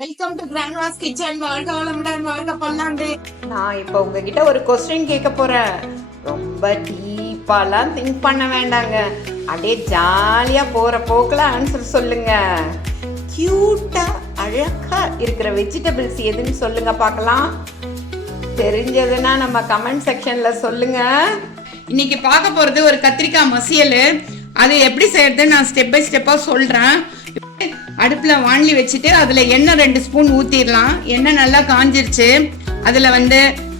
Welcome to கிராண்ட்வாஸ் kitchen. வாழ்க வளமுடன், வாழ்க பல்லாண்டு. நான் இப்போ உங்ககிட்ட ஒரு கொஸ்டின் கேட்க போறேன். ரொம்ப டீப்பாலாம் திங்க் பண்ண வேண்டாங்க, அப்படியே ஜாலியா போற போக்குல ஆன்சர் சொல்லுங்க. கியூட்டா அழகா இருக்கிற வெஜிடபிள்ஸ் எதுன்னு சொல்லுங்க பார்க்கலாம். தெரிஞ்சதுன்னா நம்ம கமெண்ட் செக்ஷன்ல சொல்லுங்க. இன்னைக்கு பார்க்க போறது ஒரு கத்திரிக்காய் மசியல். அது எப்படி செய்யறது நான் ஸ்டெப் பை ஸ்டெப்பா சொல்றேன். அடுப்புல வாண்டி வச்சுட்டு அதுல எண்ணெய் 2 ஸ்பூன் ஊத்திடலாம். எண்ணெய் நல்லா காஞ்சிருச்சு. அதுல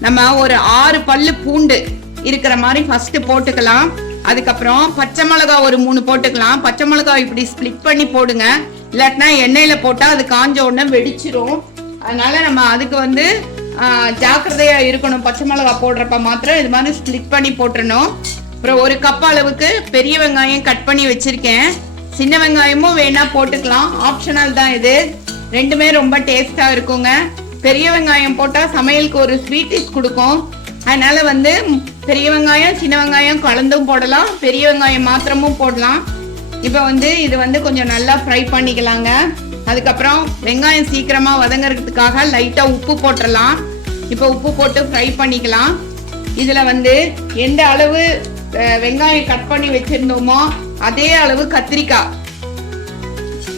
நம்ம ஒரு 6 பல்லு பூண்டு இருக்கிற மாதிரி ஃபர்ஸ்ட் போட்டுக்கலாம். அதுக்கப்புறம் பச்சை மிளகாய் ஒரு 3 போட்டுக்கலாம். பச்சை மிளகாய் இப்படி ஸ்பிளிட் பண்ணி போடுங்க, இல்லாட்டினா எண்ணெயில போட்டா அது காஞ்ச உடனே வெடிச்சிரும். அதனால நம்ம அதுக்கு ஜாக்கிரதையா இருக்கணும். பச்சை மிளகாய் போடுறப்ப மாத்திரம் இது மாதிரி ஸ்பிளிட் பண்ணி போட்டுறணும். அப்புறம் ஒரு கப் அளவுக்கு பெரிய வெங்காயம் கட் பண்ணி வச்சிருக்கேன். சின்ன வெங்காயமும் வேணா போட்டுக்கலாம், ஆப்ஷனல் தான் இது. ரெண்டுமே ரொம்ப டேஸ்டா இருக்குங்க. பெரிய வெங்காயம் போட்டா சமையலுக்கு ஒரு ஸ்வீட்டிஷ் கொடுக்கும். அதனால பெரிய வெங்காயம் சின்ன வெங்காயம் கலந்தும் போடலாம், பெரிய வெங்காயம் மாத்திரமும் போடலாம். இப்போ இது கொஞ்சம் நல்லா ஃப்ரை பண்ணிக்கலாங்க. அதுக்கப்புறம் வெங்காயம் சீக்கிரமா வதங்கிறதுக்காக லைட்டா உப்பு போட்டுடலாம். இப்போ உப்பு போட்டு ஃப்ரை பண்ணிக்கலாம். இதுல எந்த அளவு வெங்காயம் கட் பண்ணி வச்சிருந்தோமோ அதே அளவு கத்திரிக்காய்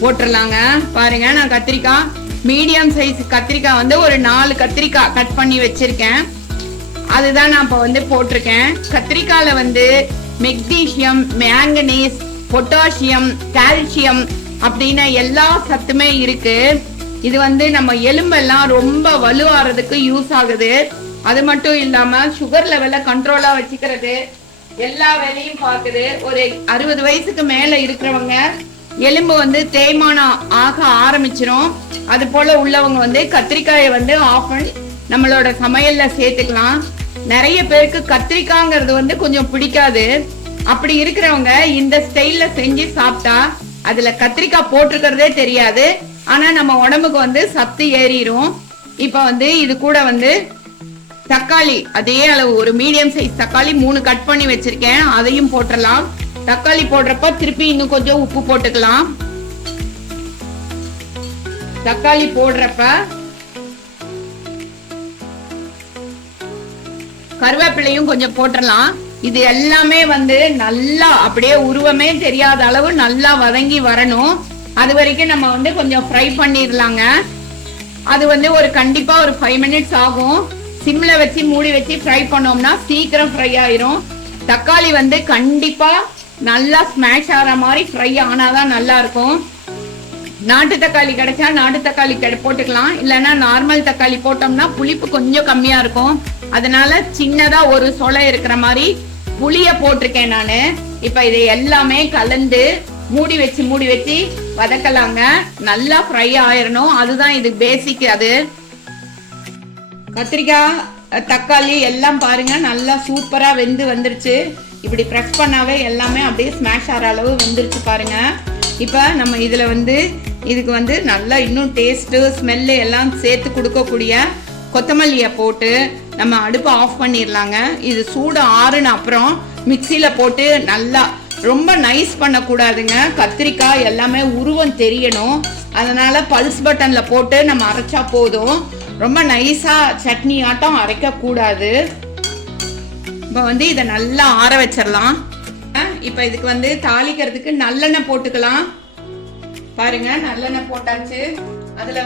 போட்டுடலாங்க. பாருங்க, நான் கத்திரிக்காய் மீடியம் சைஸ் கத்திரிக்காய் ஒரு 4 கத்திரிக்காய் கட் பண்ணி வச்சிருக்கேன். அதுதான் நான் இப்போ போட்டிருக்கேன். கத்திரிக்காயில மெக்னீசியம், மேங்கனீஸ், பொட்டாசியம், கால்சியம் அப்படின்னு எல்லா சத்துமே இருக்கு. இது நம்ம எலும்பெல்லாம் ரொம்ப வலுவாறதுக்கு யூஸ் ஆகுது. அது மட்டும் இல்லாம சுகர் லெவல கண்ட்ரோலா வச்சுக்கிறது, எல்லா வேலையும் பார்க்குது. ஒரு 60 வயசுக்கு மேல இருக்கிறவங்க எலும்பு தேய்மானம் ஆக ஆரம்பிச்சிரும். அது போல உள்ளவங்க கத்திரிக்காயை ஆஃப் பண்ணி நம்மளோட சமையல்ல சேர்த்துக்கலாம். நிறைய பேருக்கு கத்திரிக்காய்ங்கிறது கொஞ்சம் பிடிக்காது. அப்படி இருக்கிறவங்க இந்த ஸ்டைல்ல செஞ்சு சாப்பிட்டா அதுல கத்திரிக்காய் போட்டிருக்கிறதே தெரியாது. ஆனா நம்ம உடம்புக்கு சத்து ஏறிடும். இப்ப இது கூட தக்காளி அதே அளவு ஒரு மீடியம் சைஸ் தக்காளி 3 கட் பண்ணி வச்சிருக்கேன், அதையும் போட்டுடலாம். தக்காளி போடுறப்ப திருப்பி இன்னும் கொஞ்சம் உப்பு போட்டுக்கலாம். தக்காளி போடுறப்ப கருவேப்பிலையும் கொஞ்சம் போட்டுடலாம். இது எல்லாமே நல்லா அப்படியே உருவமே தெரியாத அளவு நல்லா வதங்கி வரணும். அது வரைக்கும் நம்ம கொஞ்சம் ஃப்ரை பண்ணிடலாங்க. அது ஒரு கண்டிப்பா ஒரு 5 மினிட்ஸ் ஆகும். சிம்ல வச்சு மூடி வச்சு ஃப்ரை பண்ணோம்னா சீக்கிரம் ஃப்ரை ஆயிரும். தக்காளி கண்டிப்பா நல்லா ஸ்மாஷ் ஆகிற மாதிரி ஃப்ரை ஆனாதான் நல்லா இருக்கும். நாட்டு தக்காளி கிடைச்சா நாட்டு தக்காளி போட்டுக்கலாம், இல்லைன்னா நார்மல் தக்காளி போட்டோம்னா புளிப்பு கொஞ்சம் கம்மியா இருக்கும். அதனால சின்னதா ஒரு சொலை இருக்கிற மாதிரி புளிய போட்டிருக்கேன் நானு. இப்ப இதை எல்லாமே கலந்து மூடி வச்சு வதக்கலாங்க. நல்லா ஃப்ரை ஆயிரணும், அதுதான் இது பேசிக். அது கத்திரிக்காய் தக்காளி எல்லாம் பாருங்க நல்லா சூப்பரா வெந்து வந்துருச்சு. இப்படி ப்ரெஸ் பண்ணாவே எல்லாமே அப்படியே ஸ்மாஷ் ஆகிற அளவு வெந்துருச்சு பாருங்க. இப்போ நம்ம இதுல இதுக்கு நல்லா இன்னும் டேஸ்ட்டு ஸ்மெல்லு எல்லாம் சேர்த்து கொடுக்கக்கூடிய கொத்தமல்லியை போட்டு நம்ம அடுப்பை ஆஃப் பண்ணிடலாங்க. இது சூடு ஆறுன அப்புறம் மிக்சியில போட்டு நல்லா ரொம்ப நைஸ் பண்ணக்கூடாதுங்க. கத்திரிக்காய் எல்லாமே உருவம் தெரியணும். அதனால பல்ஸ் பட்டன்ல போட்டு நம்ம அரைச்சா போதும். ரொம்ப நைஸா சட்னி ஆட்டம் அரைக்க கூடாது. இப்போ இதை நல்லா ஆற வச்சிடலாம். இப்போ இதுக்கு தாளிக்கிறதுக்கு நல்லெண்ணெய் போட்டுக்கலாம். பாருங்க, நல்லெண்ணெய் போட்டாச்சு. அதுல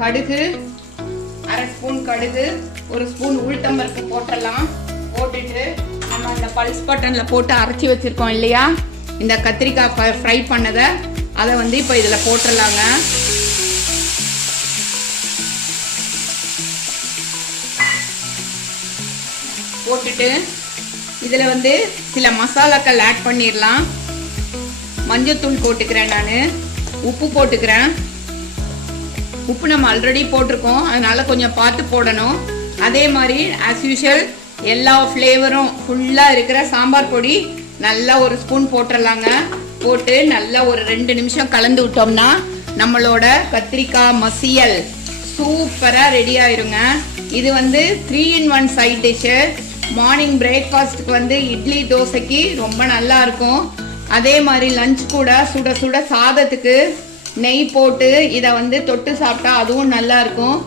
கடுகு 1/2 ஸ்பூன் கடுகு, 1 ஸ்பூன் உளுத்தம்பருப்பு போட்டுடலாம். போட்டுட்டு நம்ம இந்த பல்ஸ் பட்டன்ல போட்டு அரைச்சி வச்சிருக்கோம் இல்லையா, இந்த கத்திரிக்காய் ஃப்ரை பண்ணதை அதை இப்போ இதுல போட்டுடலாங்க. போட்டுட்டு இதுல சில மசாலாக்கள் ஆட் பண்ணிடலாம். மஞ்சத்தூள் போட்டுக்கிறேன், நான் உப்பு போட்டுக்கிறேன். உப்பு நம்ம ஆல்ரெடி போட்டிருக்கோம், அதனால கொஞ்சம் பார்த்து போடணும். அதே மாதிரி ஆஸ் யூஷுவல் எல்லா ஃப்ளேவரும் ஃபுல்லா இருக்கிற சாம்பார் பொடி நல்லா 1 ஸ்பூன் போட்டுடலாங்க. போட்டு நல்லா ஒரு 2 நிமிஷம் கலந்து விட்டோம்னா நம்மளோட கத்திரிக்காய் மசியல் சூப்பரா ரெடி ஆயிருங்க. இது 3 in 1 சைட் டிஷ்ஷு. மார்னிங் பிரேக்ஃபாஸ்ட்டுக்கு இட்லி தோசைக்கு ரொம்ப நல்லா இருக்கும். அதே மாதிரி லஞ்ச் கூட சுட சுட சாதத்துக்கு நெய் போட்டு இதை வந்து தொட்டு சாப்பிட்டா அதுவும் நல்லா இருக்கும்.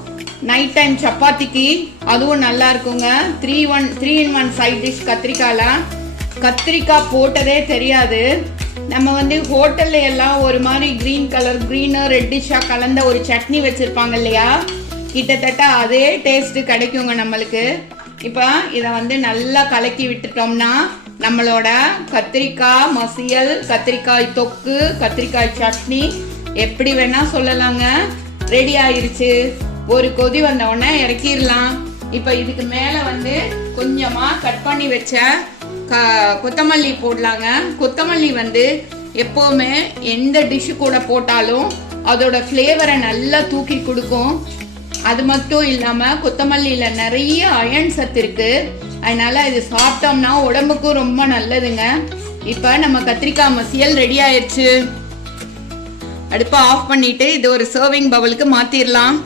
நைட் டைம் சப்பாத்திக்கு அதுவும் நல்லா இருக்குங்க. 3-in-1 சைட் டிஷ் கத்திரிக்காய் போட்டதே தெரியாது. நம்ம வந்து ஹோட்டல்ல எல்லாம் ஒரு மாதிரி க்ரீனு ரெட்டிஷாக கலந்த ஒரு சட்னி வச்சுருப்பாங்க இல்லையா, கிட்டத்தட்ட அதே டேஸ்ட்டு கிடைக்குங்க நம்மளுக்கு. இப்போ இதை வந்து நல்லா கலக்கி விட்டுட்டோம்னா நம்மளோட கத்திரிக்காய் மசியல், கத்திரிக்காய் தொக்கு, கத்திரிக்காய் சட்னி எப்படி வேணா சொல்லலாங்க, ரெடி ஆயிருச்சு. ஒரு கொதி வந்த உடனே இறக்கிடலாம். இப்போ இதுக்கு மேலே வந்து கொஞ்சமாக கட் பண்ணி வச்ச கொத்தமல்லி போடலாங்க. கொத்தமல்லி வந்து எப்போவுமே எந்த டிஷ்ஷு கூட போட்டாலும் அதோட ஃப்ளேவரை நல்லா தூக்கி கொடுக்கும். அது மட்டும் இல்லாமல் கொத்தமல்லியில் நிறைய அயர்ன் சத்து இருக்குது. அதனால் இது சாப்பிட்டோம்னா உடம்புக்கும் ரொம்ப நல்லதுங்க. இப்போ நம்ம கத்திரிக்காய் மசியல் ரெடி ஆயிடுச்சு. அடுப்பை ஆஃப் பண்ணிவிட்டு இது ஒரு சர்விங் பவுலுக்கு மாற்றிடலாம்.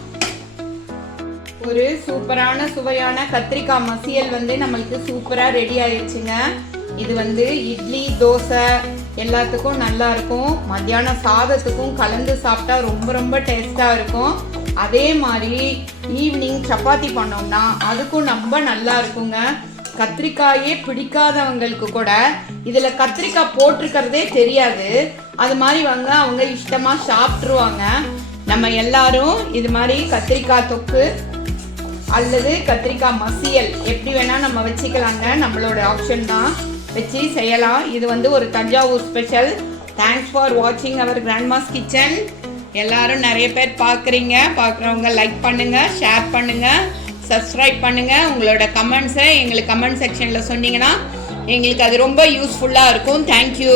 ஒரு சூப்பரான சுவையான கத்திரிக்காய் மசியல் வந்து நம்மளுக்கு சூப்பராக ரெடி ஆயிடுச்சுங்க. இது வந்து இட்லி தோசை எல்லாத்துக்கும் நல்லா இருக்கும். மத்தியானம் சாதத்துக்கும் கலந்து சாப்பிட்டா ரொம்ப ரொம்ப டேஸ்ட்டாக இருக்கும். அதே மாதிரி ஈவினிங் சப்பாத்தி பண்ணோம்னா அதுக்கும் ரொம்ப நல்லா இருக்குங்க. கத்திரிக்காயே பிடிக்காதவங்களுக்கு கூட இதில் கத்திரிக்காய் போட்டிருக்கிறதே தெரியாது. அது மாதிரி அவங்க இஷ்டமாக சாப்பிட்ருவாங்க. நம்ம எல்லாரும் இது மாதிரி கத்திரிக்காய் தொக்கு அல்லது கத்திரிக்காய் மசியல் எப்படி வேணால் நம்ம வச்சுக்கலாங்க. நம்மளோட ஆப்ஷன் தான், வச்சு செய்யலாம். இது வந்து ஒரு தஞ்சாவூர் ஸ்பெஷல். தேங்க்ஸ் ஃபார் வாட்சிங் அவர் கிராண்ட்மாஸ் கிச்சன். எல்லாரும் நிறைய பேர் பார்க்குறவங்க லைக் பண்ணுங்கள், ஷேர் பண்ணுங்கள், சப்ஸ்கிரைப் பண்ணுங்கள். உங்களோட கமெண்ட்ஸை எங்களுக்கு கமெண்ட் செக்ஷனில் சொன்னீங்கன்னா எங்களுக்கு அது ரொம்ப யூஸ்ஃபுல்லாக இருக்கும். தேங்க்யூ.